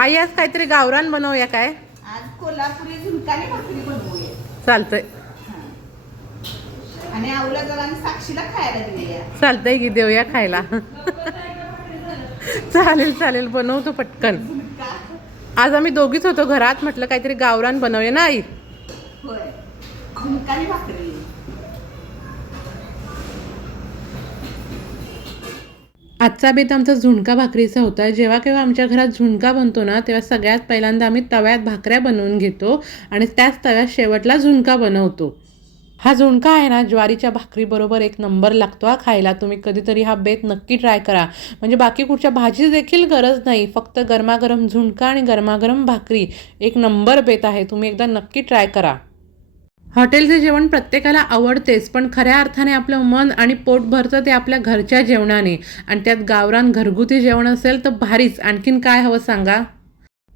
आई आज काहीतरी गावरान बनवूया काय? आज कोल्हापुरी झुणकाने भाकरी बनवूया. चालतंय. आणि आवला जरा आणि साक्षीला खायला दिलेया. चालतंय की देऊया खायला. चालेल चालेल बनवतो पटकन. आज आम्ही दोघीच होतो घरात, म्हटलं काहीतरी गावरान बनवूया ना आई. होय, झुणकाने भाकरी. आजचा बेत आमचा झुणका भाकरीचा होता. जेव्हा केव्हा आमच्या घरात झुणका बनतो ना, तेव्हा सगळ्यात पहिल्यांदा आम्ही तव्यात भाकऱ्या बनवून घेतो आणि त्याच तव्यात शेवटला झुणका बनवतो. हा झुणका आहे ना, ज्वारीच्या भाकरीबरोबर एक नंबर लागतो हा खायला. तुम्ही कधीतरी हा बेत नक्की ट्राय करा. म्हणजे बाकी कुठच्या भाजी देखील गरज नाही, फक्त गरमागरम झुणका आणि गरमागरम भाकरी एक नंबर बेत आहे. तुम्ही एकदा नक्की ट्राय करा. हॉटेलचे जेवण प्रत्येकाला आवडतेच, पण खऱ्या अर्थाने आपलं मन आणि पोट भरतं ते आपल्या घरच्या जेवणाने. आणि त्यात गावरान घरगुती जेवण असेल तर भारीच. आणखीन काय हवं सांगा.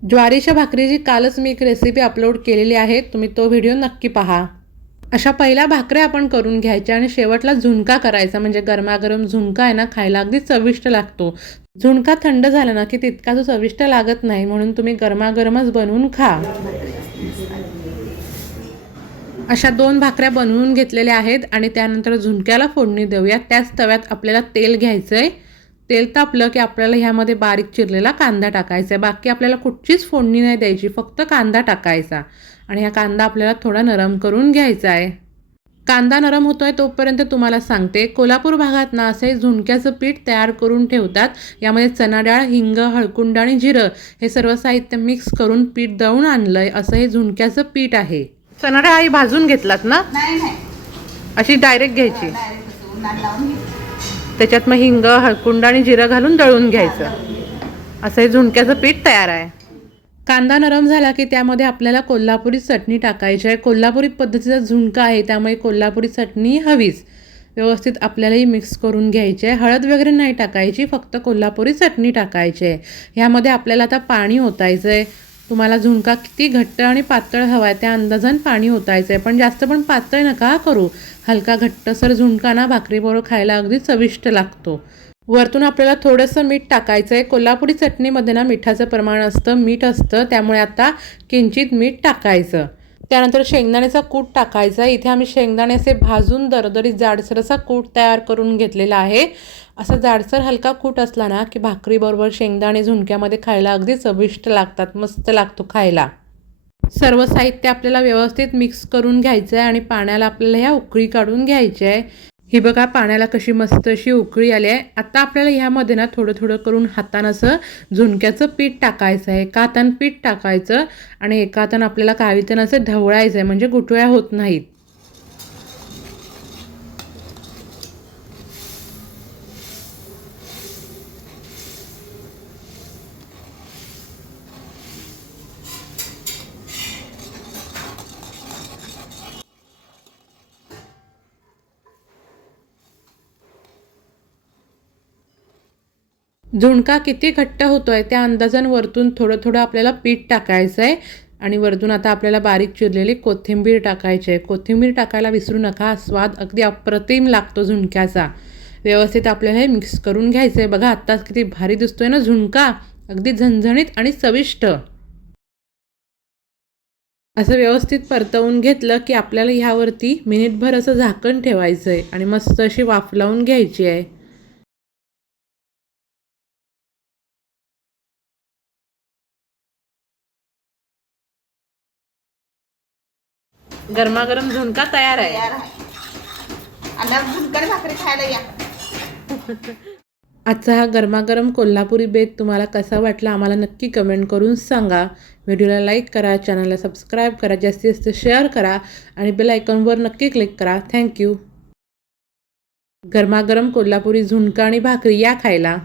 ज्वारीच्या भाकरीची कालच मी एक रेसिपी अपलोड केलेली आहे, तुम्ही तो व्हिडिओ नक्की पहा. अशा पहिल्या भाकऱ्या आपण करून घ्यायच्या आणि शेवटला झुणका करायचा. म्हणजे गरमागरम झुणका आहे ना, खायला अगदी चविष्ट लागतो. झुणका थंड झाला ना की तितका तो चविष्ट लागत नाही, म्हणून तुम्ही गरमागरमच बनवून खा. अशा 2 भाकऱ्या बनवून घेतलेल्या आहेत आणि त्यानंतर झुणक्याला फोडणी देऊया. त्याच तव्यात आपल्याला तेल घ्यायचं आहे. तेल तापलं की आपल्याला ह्यामध्ये बारीक चिरलेला कांदा टाकायचा आहे. बाकी आपल्याला कुठचीच फोडणी नाही द्यायची, फक्त कांदा टाकायचा. आणि हा कांदा आपल्याला थोडा नरम करून घ्यायचा आहे. कांदा नरम होतोय तोपर्यंत तुम्हाला सांगते, कोल्हापूर भागात ना असे झुणक्याचं पीठ तयार करून ठेवतात. यामध्ये चणा डाळ, हिंग, हळकुंड आणि जिरं हे सर्व साहित्य मिक्स करून पीठ दळून आणलंय. असं हे झुणक्याचं पीठ आहे. चणा डाळ आई भाजून घेतलात ना? नाही, अशी डायरेक्ट घ्यायची. डायरेक्ट असं उन्हात लावून घ्यायची. त्याच्यात मग हिंग, हळकुंड आणि जिरं घालून दळून घ्यायचं. असं हे झुणक्याचं पीठ तयार आहे. कांदा नरम झाला की त्यामध्ये आपल्याला कोल्हापुरी चटणी टाकायची आहे. कोल्हापुरी पद्धतीचा झुणका आहे, त्यामुळे कोल्हापुरी चटणी हवीच. व्यवस्थित आपल्यालाही मिक्स करून घ्यायची आहे. हळद वगैरे नाही टाकायची, फक्त कोल्हापुरी चटणी टाकायची आहे. ह्यामध्ये आपल्याला आता पाणी ओतायचं आहे. तुम्हाला झुणका किती घट्ट आणि पातळ हवा आहे त्या अंदाजाने पाणी ओतायचं आहे, पण जास्त पण पातळ नका करू. हलका घट्टसर झुणका ना भाकरीबरोबर खायला अगदी चविष्ट लागतो. वरतून आपल्याला थोडंसं मीठ टाकायचं आहे. कोल्हापुरी चटणीमध्ये ना मिठाचं प्रमाण असतं, मीठ असतं, त्यामुळे आता किंचित मीठ टाकायचं. त्यानंतर शेंगदाण्याचा कूट टाकायचा. इथे आम्ही शेंगदाणे असे भाजून दरदरीत जाडसर असा कूट तयार करून घेतलेला आहे. असा जाडसर हलका कूट असला ना की भाकरीबरोबर शेंगदाणे झुणक्यामध्ये खायला अगदी चविष्ट लागतात, मस्त लागतो खायला. सर्व साहित्य आपल्याला व्यवस्थित मिक्स करून घ्यायचं आहे आणि पाण्याला आपल्याला ह्या उकळी काढून घ्यायची आहे. ही बघा पाण्याला कशी मस्त अशी उकळी आली आहे. आता आपल्याला ह्यामध्ये ना थोडं थोडं करून हातानं असं झुणक्याचं पीठ टाकायचं आहे. एका हातानं पीठ टाकायचं आणि एका हातानं आपल्याला कावीतनं असं ढवळायचं आहे, म्हणजे गुठळ्या होत नाहीत. झुणका किती घट्ट होतोय त्या अंदाजानं वरतून थोडं थोडं आपल्याला पीठ टाकायचं आहे. आणि वरतून आता आपल्याला बारीक चिरलेली कोथिंबीर टाकायची आहे. कोथिंबीर टाकायला विसरू नका, स्वाद अगदी अप्रतिम लागतो झुणक्याचा. व्यवस्थित आपल्याला हे मिक्स करून घ्यायचं आहे. बघा आत्ताच किती भारी दिसतोय ना झुणका, अगदी झणझणीत आणि चविष्ट. असं व्यवस्थित परतवून घेतलं की आपल्याला ह्यावरती मिनिटभर असं झाकण ठेवायचं आहे आणि मस्त अशी वाफ लावून घ्यायची आहे. गरमागरम झुणका तयार आहे. तयार आहे. आणि झुणकाने भाकरी खायला या. आजचा हा गरमागरम कोल्हापुरी बेत तुम्हाला कसा वाटला आम्हाला नक्की कमेंट करून सांगा. व्हिडिओला लाईक करा, चॅनलला सबस्क्राईब करा, जास्तीत जास्त शेअर करा आणि बेल आयकॉनवर नक्की क्लिक करा. थँक्यू. गरमागरम कोल्हापुरी झुणका आणि भाकरी या खायला.